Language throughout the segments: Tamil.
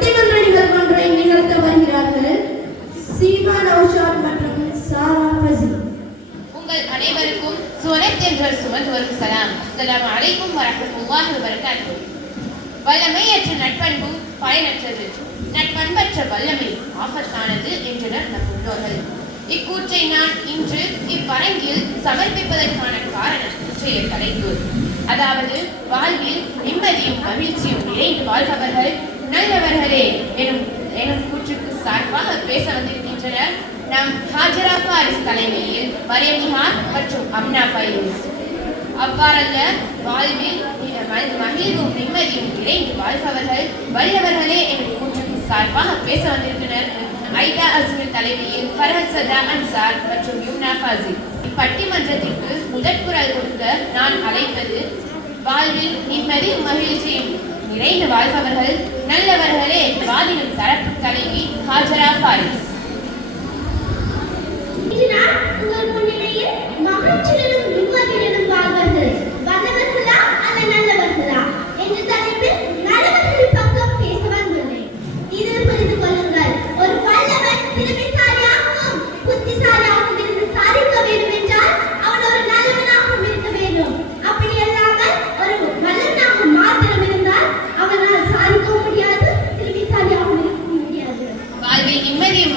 பட்டிமன்ற நிகழ்வொன்றை நிகழ்த்த வருகிறார்கள் சீமா நௌஷாத் மற்றும் சாரா ஃபஸி. உங்கள் அனைவருக்கும் சுவனத் என்ற சுமந்து வரும் சலாம். அஸ்ஸலாமு அலைக்கும் வரஹ்மத்துல்லாஹி வபரகாத்துஹு. வல்லமையற்ற நட்பண்பு பயனற்றது, நட்பண்பற்ற வல்லமை ஆபத்தானது என்றனர் நம் முன்னோர்கள். இக்கூற்றை நான் இன்று இப்பரங்கில் சமர்ப்பிப்பதற்கான காரணம் இன்றைய தலைப்பு, அதாவது வாழ்வில் நிம்மதியும் மகிழ்ச்சியும் நிறைந்து வாழ்பவர்கள் நல்லவர்களே எனும் கூற்றுக்கு சார்பாக பேச வந்திருக்கின்றனர் நம் ஹாஜரா ஃபாரிஸ் தலைமையில் மரியம் நிஹார் மற்றும் அம்னா ஃபைரோஸ். அவ்வாறல்ல, வாழ்வில் மகிழ்வும் நிம்மதியும் நிறைந்து வாழ்பவர்கள் வல்லவர்களே எனும் கூற்றுக்கு சார்பாக பேச வந்திருக்கின்றனர் ஐதா அஸ்மில் தலைமையில் ஃபர்ஹத் சதா அன்சார் மற்றும் யும்னா ஃபாசில். இப்பட்டிமன்றத்திற்கு முதற்குரல் கொடுக்க நான் அழைப்பது வாழ்வில் நிம்மதியும் மகிழ்ச்சியும் நிறைந்து வாழ்பவர்கள் நல்லவர்களே வாதிடும் தரப்பு தலைவி ஹாஜரா ஃபாரிஸ்.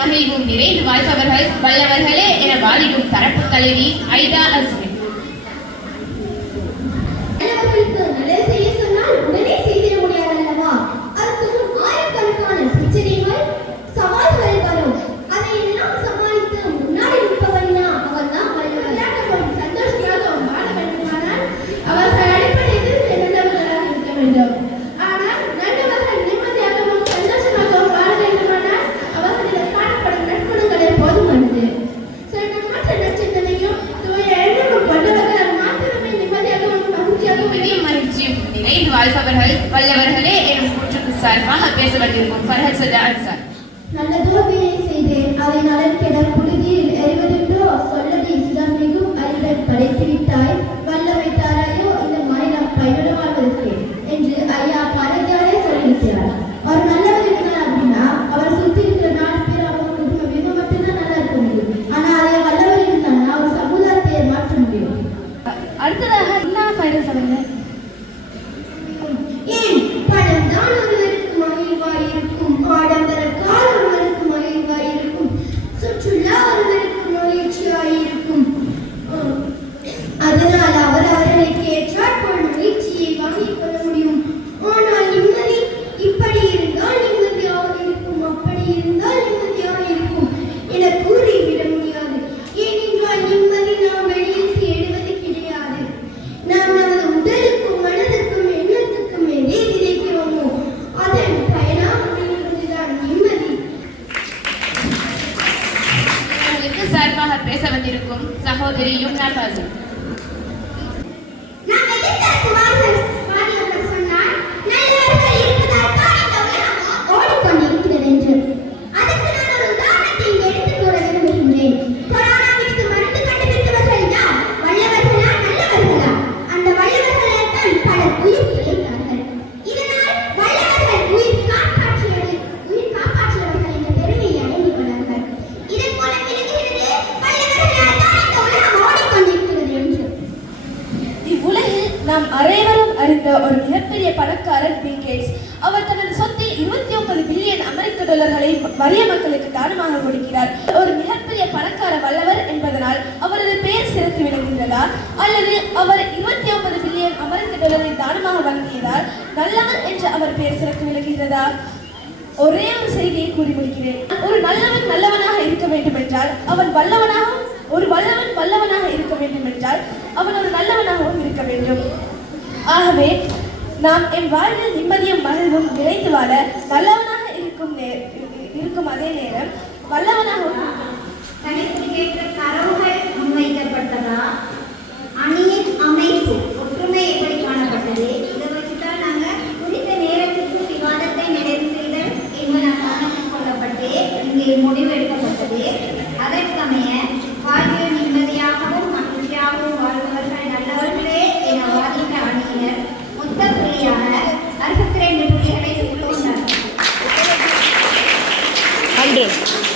மகிழ்வும் நிறைந்து வாழ்பவர்கள் வல்லவர்களே என வாதிடும் தரப்பு தலைவி ஐதா அஸ்மின். வாழ்பவர்கள் வல்லவர்களே எனும் கூற்றுக்கு சார்பாக பேசப்பட்டிருக்கும் ஃபர்ஹத் சதா அன்சார். நல்லதோர் வேலை செய்தேன், அதை நலன் கெட புழுதியில் எறிவதென்றோ சொல்லடி இஸ்லாம் மிகும் அறிவை படைத்துவிட்டாய், வல்லவை தாராயோ இந்த மாநில பயனுட வாழ்வதற்கு என்று ஐயா பாரதியாரே சொல்லியிருக்கிறார். அவர் நல்லவர் இருக்கிறார் அப்படின்னா அவர் சுற்றி இருக்கிற 4 பேர் அவங்க குடும்ப மட்டும்தான் நல்லா இருக்க முடியும். ஆனா அதே வல்லவர் இருந்தாங்கன்னா அவர் சமுதாயத்தை மாற்ற முடியும். அடுத்ததாக என்ன பயணம் சொல்லுங்க. சார்பாக பேச வந்திருக்கும் சகோதரி யும்னா ஃபாசில். நாம் அனைவரும் அறிந்த ஒரு மிகப்பெரிய பணக்காரர் பில் கேட்ஸ். அவர் தனது சொத்தில் 29 பில்லியன் அமெரிக்க டாலர்களை வறிய மக்களுக்கு தானமாக கொடுக்கிறார். ஒரு மிகப்பெரிய பணக்கார வல்லவர் என்பதனால் அவரது பெயர் சிறந்து விளங்குகிறதா, அல்லது அவர் 29 பில்லியன் அமெரிக்க டாலரை தானமாக வழங்கியதால் நல்லவர் என்று அவர் பெயர் சிறந்து விளங்குகிறதா? ஒரே ஒரு செய்தியை கூறி முடிக்கிறேன். ஒரு நல்லவன் நல்லவனாக இருக்க வேண்டும் என்றால் அவன் வல்லவனாகவும், ஒரு வல்லவன் வல்லவனாக இருக்க வேண்டும் என்றால் அவன் ஒரு நல்லவனாகவும் இருக்க வேண்டும். ஆகவே நாம் என் வாழ்வில் நிம்மதியும் மகிழ்வும் நிறைந்து வாழ நல்லவனாக இருக்கும் அதே நேரம் வல்லவனாகவும் தனித்துக்கேற்ற தரவுகள் முன்வைக்கப்பட்டதா, அணியின் அமைப்பு ஒற்றுமை எப்படி காணப்பட்டது, இதை வச்சுதான் நாங்கள் குறித்த நேரத்துக்கு விவாதத்தை நிறைவு செய்தல் என்பதாக கொள்ளப்பட்டு இங்கே முடிவெடுக்கப்பட்டது. அதற்கமைய வாழ்வில் நிம்மதியாகவும் மகிழ்ச்சியாகவும் வாழ்பவர்கள் நல்லவர்களே என வாதிட்ட அணியினர் மொத்த புள்ளியாக 62 புள்ளிகளை பெற்றுள்ளனர். 3